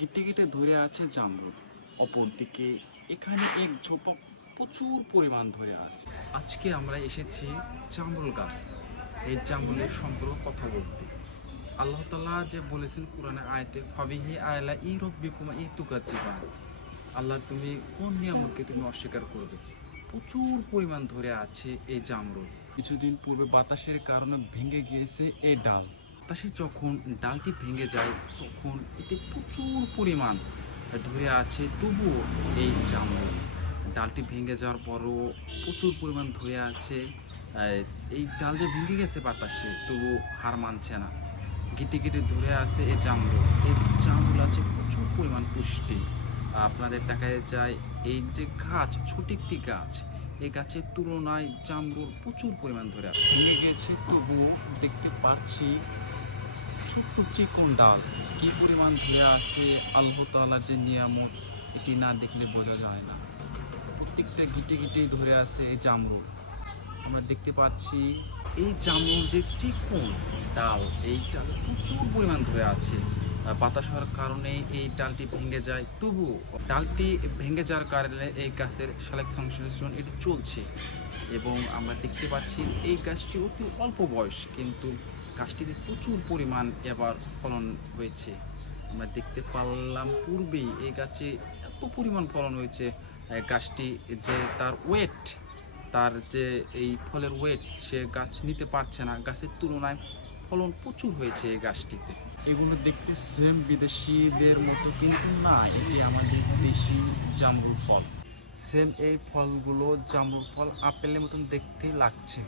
গিটে গিটে ধরে আছে জামরুল, অপরদিকে এখানে এক ঝোপা প্রচুর পরিমাণ ধরে আছে। আজকে আমরা এসেছি জামরুল গাছ, এই জামরুলের সম্পর্কে কথা বলতে। আল্লাহ তাআলা যে বলেছেন কোরআনে আয়াতে, ফাবিহি আয়লা ই রব্বিকুমা ই তুকাজ্জিবান, আল্লাহ তুমি কোন নিয়ামতকে তুমি অস্বীকার করবে। প্রচুর পরিমাণ ধরে আছে এই জামরুল। কিছুদিন পূর্বে বাতাসের কারণে ভেঙে গিয়েছে এই ডাল। বাতাসে যখন ডালটি ভেঙে যায় তখন এতে প্রচুর পরিমাণ ধরে আছে, তবুও এই জামরুল ডালটি ভেঙে যাওয়ার পরও প্রচুর পরিমাণ ধরে আছে। এই ডাল যে ভেঙে গেছে বাতাসে, তবু হার মানছে না, গিটে গিটে ধরে আছে এই জামরুল। এই জামরুল আছে প্রচুর পরিমাণ পুষ্টি। আপনাদের দেখা যায় এই যে গাছ, ছোট একটি গাছ, এই গাছের তুলনায় জামরুল প্রচুর পরিমাণ ধরে আছে। ভেঙে গিয়েছে তবুও দেখতে পাচ্ছি ছোট্ট চিকন ডাল কি পরিমাণ ধরে আছে। আল্লাহ তাআলার যে নিয়ামত, এটি না দেখলে বোঝা যায় না। প্রত্যেকটা গিটে গিটেই ধরে আছে এই জামরুল। আমরা দেখতে পাচ্ছি এই জামরুল যে চিকন ডাল, এই ডাল প্রচুর পরিমাণ ধরে আছে। বাতাস হওয়ার কারণে এই ডালটি ভেঙে যায়, তবু ডালটি ভেঙে যাওয়ার কারণে এই গাছের শালেক সংশ্লেষণ এটি চলছে। এবং আমরা দেখতে পাচ্ছি এই গাছটি অতি অল্প বয়স, কিন্তু গাছটিতে প্রচুর পরিমাণ এবার ফলন হয়েছে। আমরা দেখতে পারলাম পূর্বেই এই গাছে এত পরিমাণ ফলন হয়েছে। গাছটি যে তার ওয়েট, তার যে এই ফলের ওয়েট, সে গাছ নিতে পারছে না। গাছের তুলনায় ফলন প্রচুর হয়েছে এই গাছটিতে। এগুলো দেখতে সেম বিদেশিদের মতো, কিন্তু না, এটি আমাদের দেশি জামরুল ফল। সেম এই ফলগুলো জামরুল ফল, আপেলের মতন দেখতে লাগছে।